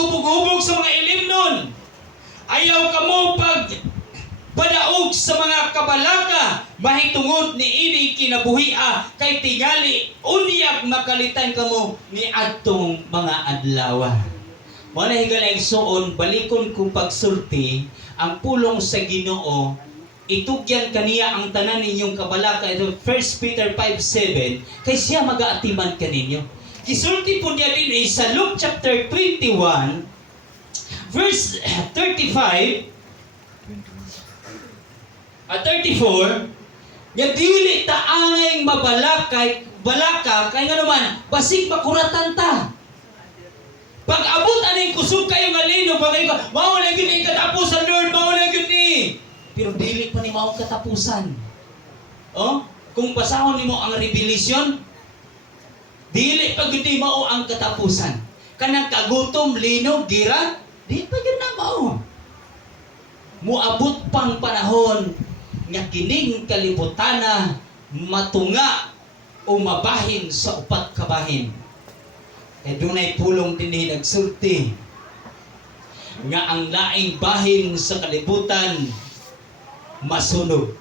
paghubog-hubog sa mga ilimnon. Ayaw kamo padaog sa mga kabalaka, mahitungod ni ini kinabuhia, kay tingali unyag makalitan kamo ni adtong mga adlaw. Mao na higala igsuon, balikon kung pagsulti ang pulong sa Ginoo, itugyan kaniya ang tanan ninyong kabalaka. Ito 1 Peter 5:7, kay siya magaatiman kaninyo. Gisulti po niya din sa Luke chapter 21 verse 35 at 34, nga dili ta angay balaka kay nga naman basig makuratan ta. Pag abot aning kusog kayo nga lino, bagay ka, mao na gyud ni katapusan, Lord, mao na gyud ni. Pero dili pa ni mao katapusan. Oh, kung basahon nimo ang Revelation, dili pa gyud ni mao ang katapusan. Kanang kagutom, lino, gira, di pa gyud na mao. Muabot pang panahon nga kining kalibutana matunga o mabahin sa upat kabahin. E dunay pulong dinhi nagsulti nga ang laing bahin sa kalibutan masunog.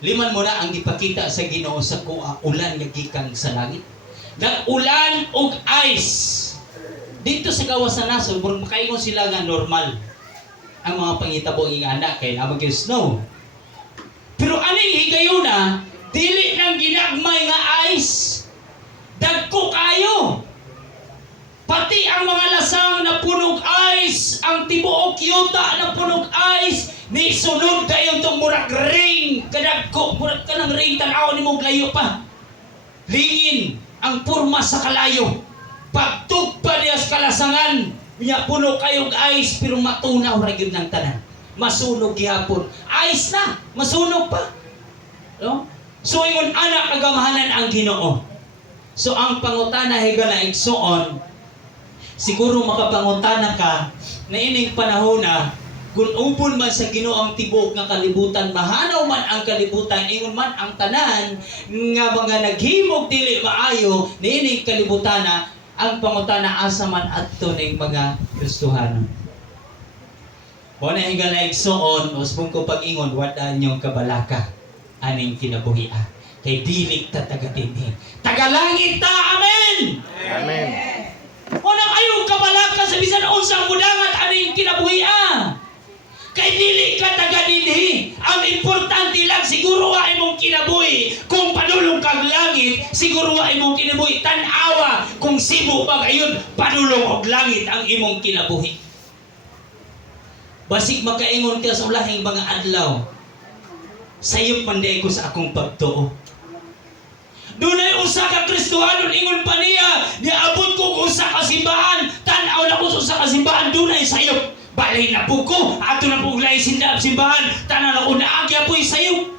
Liman mo na ang ipakita sa Ginoo sa kuha, ulan nga gikan sa langit. Nag-ulan og ice. Dito sa gawas sa nasod, murag makaingon sila nga normal ang mga pangitabo ng anak kay namang yung snow. Pero aning higayuna, dili nang ginagmay nga ice. Dagko kayo. Pati ang mga lasang na punog ice, ang tibuok yuta na punog ice, ni sunod kayo itong murag rain. Kadagko, murag ka ng rain, tanaw ni mong layo pa. Lingin ang purma sa kalayo. Pagtugpa niya sa kalasangan, niya puno kayong ice, pero matunaw ra gyud ng tanan. Masunog gihapon. Ice na, masunog pa. No? So ingon anak kagamahanan ang Ginoo. So ang pangutana higala igsuon, siguro makapangutana ka na ining panahon na kung upon man sa Ginoo ang tibok nga kalibutan, mahanaw man ang kalibutan, ingon man ang tanan nga mga naghimog dili maayo niining kalibutana, ang pangutana asa man adto ning mga Kristohanon. Mo na higala igsuon, usbong ko pag-ingon wala niyong kabalaka aning kinabuhia. Kay dili ta taga dinhi. Tagalangit ta, amen. Amen. Wala kayong kabalaka sa bisan unsang mudangat aning kinabuhia. Kay dili ka taga dinhi. Ang importante lang siguro wa imong kinabuhi. Kung padulong kag langit, siguro wa imong kinabuhi. Tan-awa kung sibo pa gayon padulong og langit ang imong kinabuhi. Basig makaingon ka sa ulahing mga adlaw, sayop man di ko sa akong pagtuo. Dunay usa ka Kristohanon ingon pa niya, niabot ko usa ka simbahan, tan-aw na ko sa usa ka simbahan, dunay sayop. Balay na po ko, ato na po ulay simbahan, tanan ako naagya po sayop.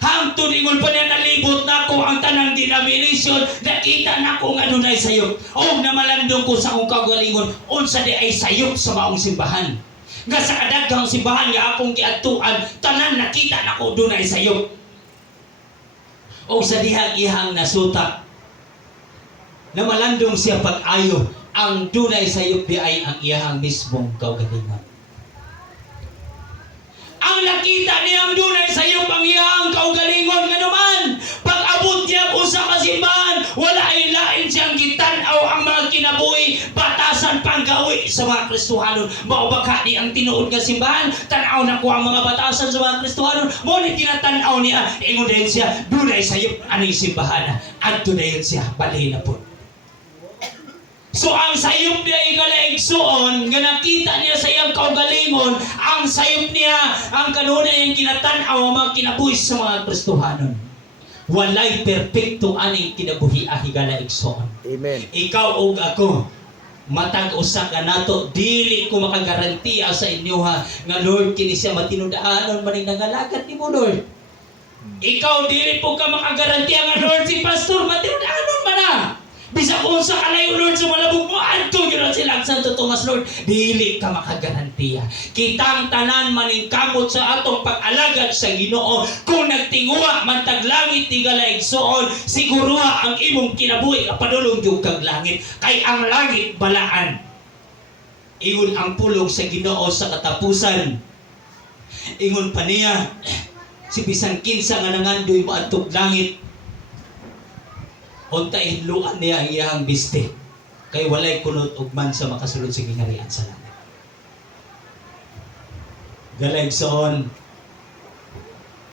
Hangtod ingon pa niya, nalibot na ko ang tanang denomination, nakita na ko nga dunay sayop. O namalandong ko sa akong kagalingon, unsa di ay sayop sa maong simbahan. Nga sa kadaghang simbahan nga akong kiadtuan, tanan nakita na ko dunay sayop. O sa dihang-ihang nasuta, namalandong siya pag-ayo, ang dunay sayop di ay ang iyahang mismong kaugalingon. Ang nakita niyang dunay sayop ang iyahang kaugalingon, nga naman, pag-abot niya usa ka simbahan, wala ay lain siyang gitan-aw ang mga kinabuhi, batasan panggawi sa mga Kristohanon. Maubaka di ang tinuod nga simbahan, tan-aw na ko ang mga batasan sa mga Kristohanon, mo ni tinatan-aw niya, ingon din siya, dunay sayop aning simbahan, adto na yun siya, balay na po. So ang sayop niya ikalaigsuon, nga nakita niya sa iyang kaugalingon, ang sayop niya, ang kanunay yung kinatanaw, ang mga kinabuhis sa mga Kristohanon. Walay perpekto aning kinabuhi higalaigsuon. Amen. Ikaw o ako, matag usa ka nato, dili ko makagarantiya sa inyo ha, nga Lord, kini siya matinudaanon maning nangalagad ni mo, Lord. Ikaw dili po ka makagarantiya nga Lord, si Pastor matinudaanon man na. Bisa kung sa kalayo, Lord, sa malabog mo, adto yun sila ang Santo Tomas, Lord, dili ka makagarantiya. Kitang tanan maningkamot sa atong pag-alagad sa Ginoo. Kung nagtinguha man tag langit tigala igsuon, siguruha ang imong kinabuhi kapadulong yung kag langit. Kay ang langit balaan. Ingon ang pulong sa Ginoo sa katapusan. Ingon pa niya, si bisan kinsa nga nangandoy maadtog langit, unta hinluan niya ang iyang biste, kay walay kunot ug man sa makasulod sa gingharian sa langit. Galaygson,